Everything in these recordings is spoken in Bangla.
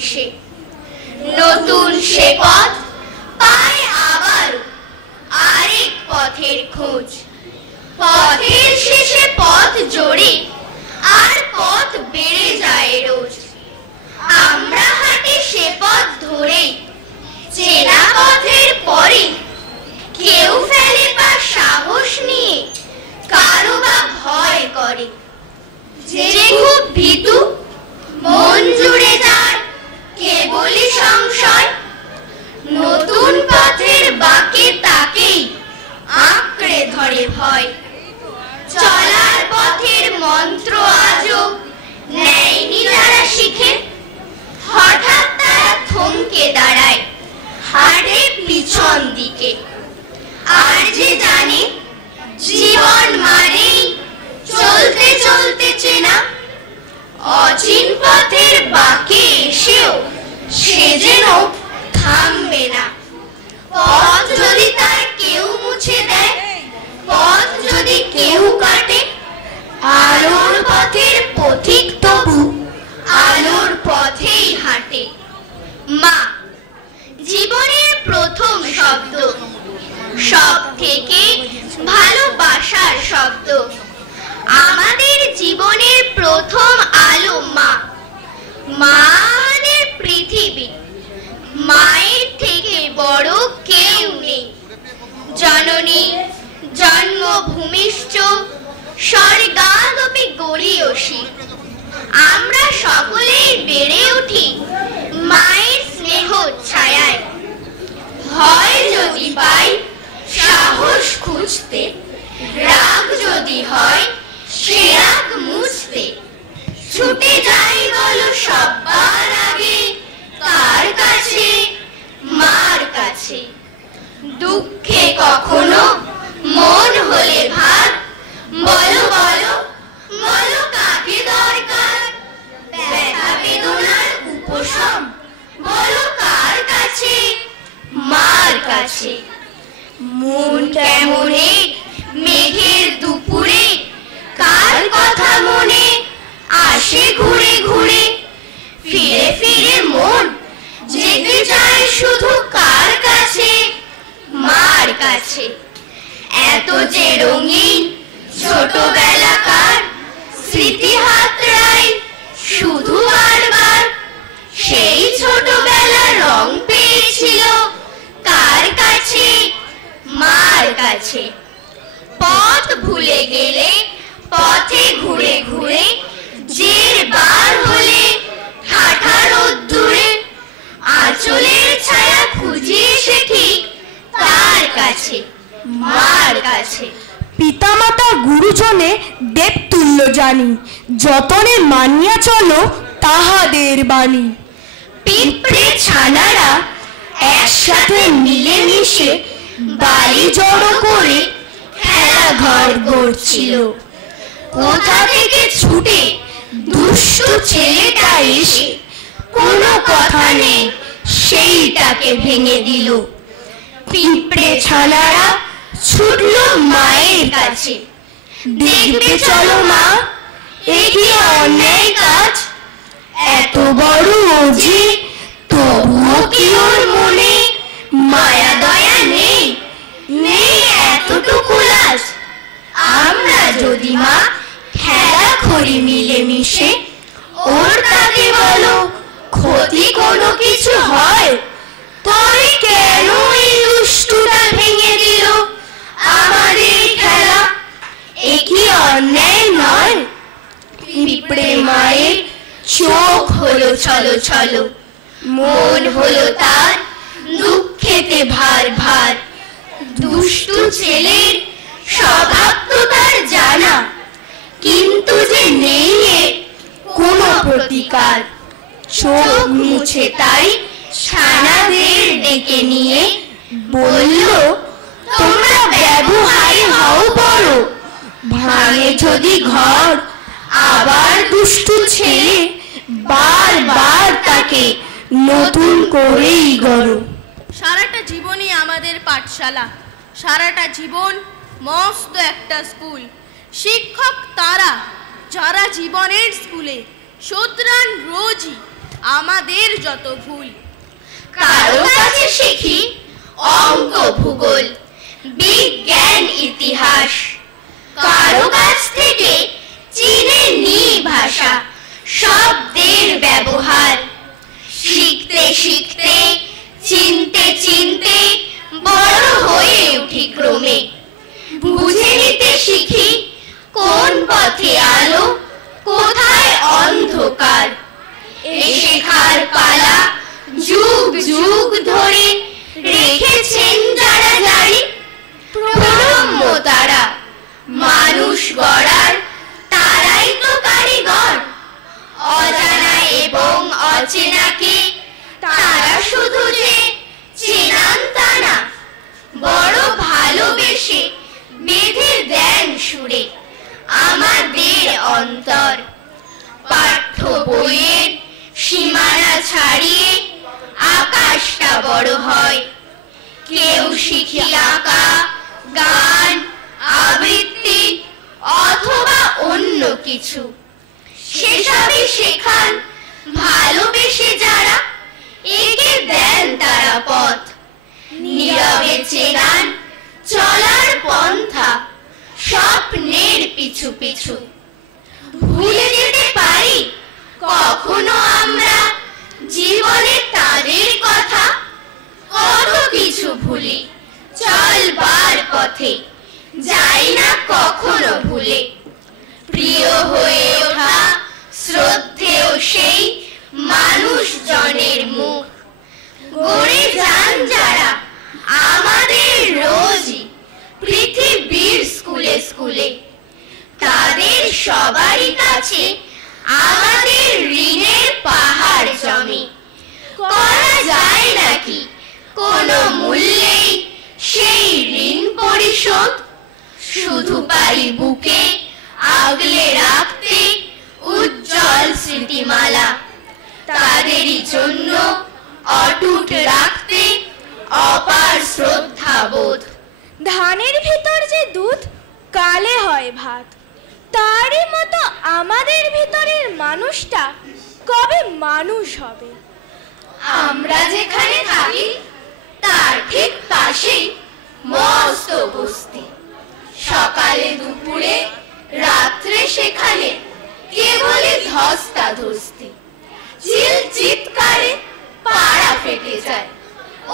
এসে। নতুন সে পথ পায় আবার আরেক পথের খোঁজ। পথের শেষে পথ জোড়ে আর পথ বেড়ে যায় রোজ। আমরা হাঁটি সে পথ ধরেই, চেনা পথের পরে কেউ ফেলে পা সাহস নিয়ে, কারো বা ভয় করে। যে খুব ভীতু, মন জুড়ে যার কেবলই সংশয়, নতুন পথের বাঁকে তাকেই আঁকড়ে ধরে ভয়। চলার পথের মন্ত্র আজও নেয়নি যারা শিখে, হঠাৎ তারা থমকে দাঁড়ায়, হাঁটে পিছন দিকে। আর যে জানে জীবন মানেই চলতে চলতে চেনা, অচিন পথের বাঁকে এসেও সে যেন থামবে না। পথ যদি তার কেউ মুছে দেয়, পথ যদি কেউ কাটে, আলোর পথের পথিক তবু আলোর পথেই হাঁটে। মা জীবনের প্রথম শব্দ, সব থেকে ভালোবাসার শব্দ। আমাদের জীবনের প্রথম আলো মা। মা আমাদের পৃথিবী, মায়ের থেকে বড় কেউ নেই। জননী জন্মভূমিশ্চ স্বর্গাদপি গরীয়সী। আমরা সকলেই বেড়ে উঠি মায়ের স্নেহ ছায়ায়। ভয় যদি পাই সাহস খুঁজতে, রাগ যদি হয় সে রাগ মুছতে, ছুটে যাই বলো সবার আগে কার কাছে? মার কাছে। দুঃখে কখনো মন হলে ভার, বলো বলো বলো কাকে দরকার? ব্যথা বেদনার উপশম বলো কার কাছে? মার কাছে। মন কেমনে মেঘের দুপুরে, কার কথা মনে আসে ঘুরে ঘুরে? ফিরে ফিরে মন যেতে চায় শুধু কার কাছে? মার কাছে। এত যে রঙিন ছোটবেলাকার স্মৃতি হাতড়ায় শুধু বারবার, সেই ছোটবেলা রং পেয়েছিল কার কাছে? মার কাছে। পথ ভুলে গেলে পথে ঘুরে ঘুরে, জের বার হলে ঠাঠা রোদ্দুরে, আঁচলের ছায়া খুঁজে এসে ঠিক কার কাছে? মার কাছে। পিতামাতা গুরুজনে দেবতুল্য জানি, যতনে মানিয়া চলো তাহাদের বাণী। পিঁপড়ে ছানারা একসাথে মিলেমিশে বাড়ি জড়ো করে খেলা ঘর গড়ছিল। কোথা থেকে ছুটে দুষ্টু ছেলেটা এসে কোনো কথা নেই সেইটাকে ভেঙে দিল। পিঁপড়ে ছানারা ছুটল মায়ের কাছে, দেখবে চলো মা এ কি অন্যায় কাজ? এত বড় ওঝে তবুও কি ওর মনে মায়া দয়া নেই? নেই এতটুকু লাজ? আমরা যদি মা খেলা করি মিলেমিশে, ওর তাকে বলো ক্ষতি কোনো কিছু হয়? তবে কেন এই দুষ্টুটা ভেঙে দিল আমাদের খেলা? এ কি অন্যায় নয়? পিঁপড়ে মায়ের চোখ হলো ছলো ছলো, মন হলো তার দুঃখেতে ভার ভার। দুষ্টু ছেলের স্বভাব তো তার জানা, কিন্তু যে নেই এর কোনো প্রতিকার। চোখ মুছে তাই ছানাদের ডেকে নিয়ে বলল, তোমরা ব্যবহারে হও বড়, ভাঙে যদি ঘর আবার দুষ্টু ছেলে বারবার তাকে নতুন করেই গড়ো। সারাটা জীবনই আমাদের পাঠশালা, সারাটা জীবন মস্ত একটা স্কুল। শিক্ষক তারা যারা জীবনের স্কুলে শোধরান রোজই আমাদের যত ভুল। কারো কাছে শিখি অঙ্ক ভূগোল, বিজ্ঞান ইতিহাস, কারো কাছ থেকে চিনে নি ভাষা, শব্দের ব্যবহার। শিখতে শিখতে, চিনতে চিনতে বড় হয়ে উঠি ক্রমে। বুঝে নিতে শিখি কোন পথে আলো, কোথায় অন্ধকার। এই শেখার পালা যুগ যুগ ধরে রেখেছেন যারা জারি। প্রণম্য তারা, মানুষ গড়ার তারাই তো কারিগর। অজানা এবং অচেনাকে তারা শুধু যে চেনান তা না, বড় ভালোবেসে বেঁধে দেন সুরে আমাদের অন্তর। পাঠ্য বইয়ের সীমানা ছাড়িয়ে আকাশটা বড় হয়। কেউ শিখি আঁকা, গান, আবৃত্তি অথবা অন্য কিছু। সেসবই শেখান ভালোবেসে যারা, একে দেন তারা পথ। নীরবে চেনান চলার পন্থা স্বপ্নের পিছু পিছু। ভুলে যেতে পারি কখনো আমরা জীবনে তাদের কথা, কত কিছু ভুলি চলবার পথে, যাই না কখনো ভুলে। প্রিয় হয়ে ওঠা শ্রদ্ধেয় সেই মানুষজনের মুখ গড়ে যান যারা আমাদের রোজই পৃথিবীর স্কুলে স্কুলে। তাদের সবারই কাছে আমাদের ঋণের পাহাড় জমে। করা যায় নাকি কোনো মূল্যেই সেই ঋণ পরিশোধ? শুধু পারি বুকে আগলে রাখতে উজ্জ্বল স্মৃতিমালা, তাদেরই জন্য অটুট রাখতে অপার শ্রদ্ধাবোধ। ধানের ভিতর যে দুধ কালে হয় ভাত, তারই মতো আমাদের ভিতরের মানুষটা কবে মানুষ হবে? আমরা যেখানে থাকি তার ঠিক পাশেই মস্ত বস্তি। সকালে দুপুরে রাত্রে সেখানে কেবলই ধস্তাধস্তি। চিল চিৎকারে পাড়া ফেটে যায়,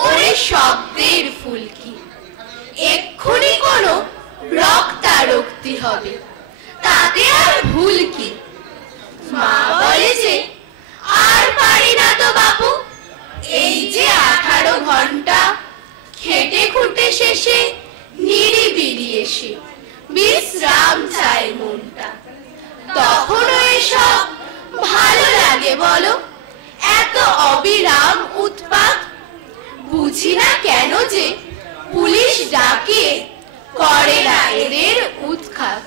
ওরে শব্দের ফুলকি। এক্ষুনি কোনো রক্তারক্তি হবে, তাতে আর ভুল কি? মা বলে যে আর পারি না তো বাপু, এই যে 18 ঘন্টা খেটে খুঁটে শেষে নিরিবিলি এসে বিশ্রাম চায় মনটা। তখনও এসব ভালো লাগে বলো? এত অবিরাম উৎপাত বুঝি না কেন যে পুলিশ ডাকিয়ে করে না এদের উৎখাত।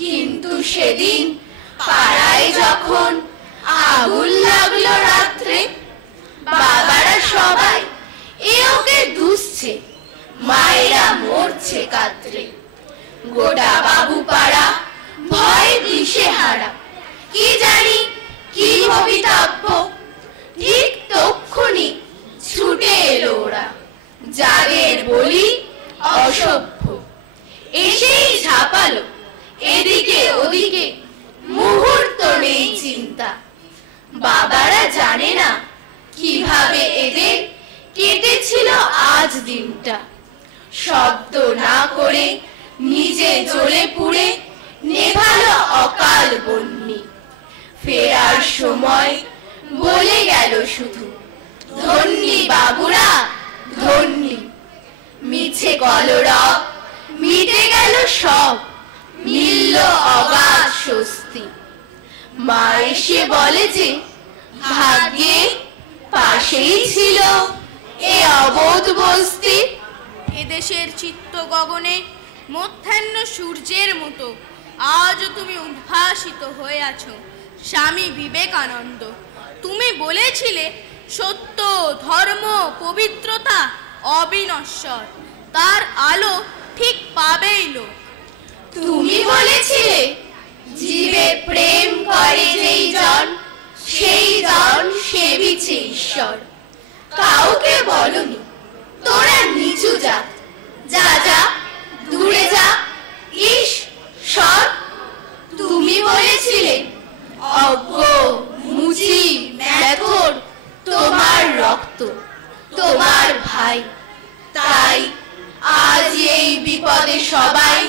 কিন্তু সেদিন পাড়ায় যখন আগুন লাগলো রাত্রে, বাবারা সবাই এ ওকে দুষছে, মায়েরা মরছে কাতরে। গোটা বাবু পাড়া ভয় দিশেহারা, কি জানি কি ভবিতব্য। ঠিক তক্ষুনি ছুটে এলো ওরা, যাদের বলি অসভ্য। এসেই ঝাঁপালো এদিকে ওদিকে, মুহূর্ত নেই চিন্তা। বাবারা জানে না কিভাবে এদের কেটেছিল আজ দিনটা। শব্দ না করে নিজে জ্বলে পুড়ে নেভালো অকাল বন্যি। ফেরার সময় বলে গেল শুধু, ধন্যি বাবুরা ধন্যি। মিছে কলরব মিটে গেল সব, মিলল অগাধ স্বস্তি। মা এসে বলে যে ভাগ্যে পাশেই ছিল এ অবোধ বস্তি। এদেশের চিত্ত গগনে মধ্যাহ্ন সূর্যের মতো আজও তুমি উদ্ভাসিত হয়ে আছো স্বামী বিবেকানন্দ। তুমি বলেছিলে সত্য, ধর্ম, পবিত্রতা অবিনশ্বর, তার আলো ঠিক পাবেই লোক। তুমি বলেছিলে জীবে প্রেম করে যেই জন, সেই জন সেবিছে ঈশ্বর। কাউকে বলনি তোরা নিচু জাত, যা যা দূরে যা, ইস সর। তুমি বলেছিলে অজ্ঞ মুচি মেথর তোমার রক্ত, তোমার ভাই। তাই আজ এই বিপদে সবাই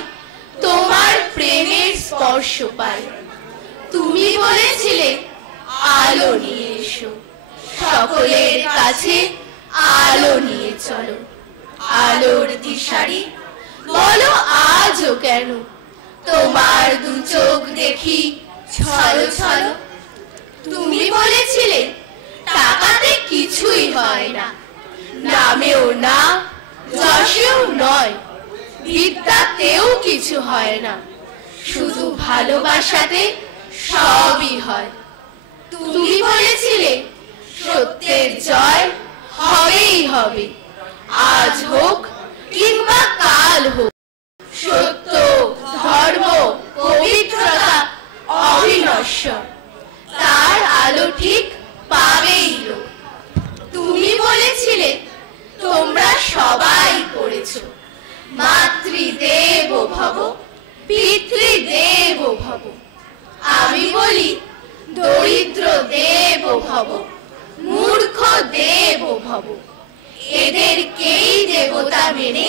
তোমার প্রেমের স্পর্শ পায়। তুমি বলেছিলে আলো নিয়ে এসো, সকলের কাছে আলো নিয়ে চলো। আলোর দিশারি বলো আজও কেন তোমার দু চোখ দেখি ছলো ছলো। তুমি বলেছিলে টাকাতে কিছুই হয় না, নামেও না যশেও নয়, বিদ্যাতেও কিছু হয় না, শুধু ভালোবাসাতে সবই হয়। তুমি বলেছিলে সত্যের জয় হবেই হবে, আজ হোক কিংবা কাল হোক। সত্য ধর্ম পবিত্রতা অবিনশ্বর, তার আলো ঠিক পাবেই লোক। তুমি বলেছিলে তোমরা সবাই পড়েছ মাতৃদেব ভব পিতৃদেব ভব। আমি বলি দরিদ্র দেব ভব মূর্খ দেব ভব, এদেরকেই দেবতা মেনে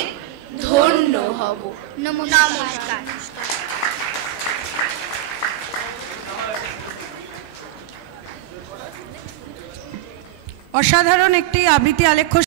ধন্য হব। নমস্কার। অসাধারণ একটি আবৃত্তি আলেখ্য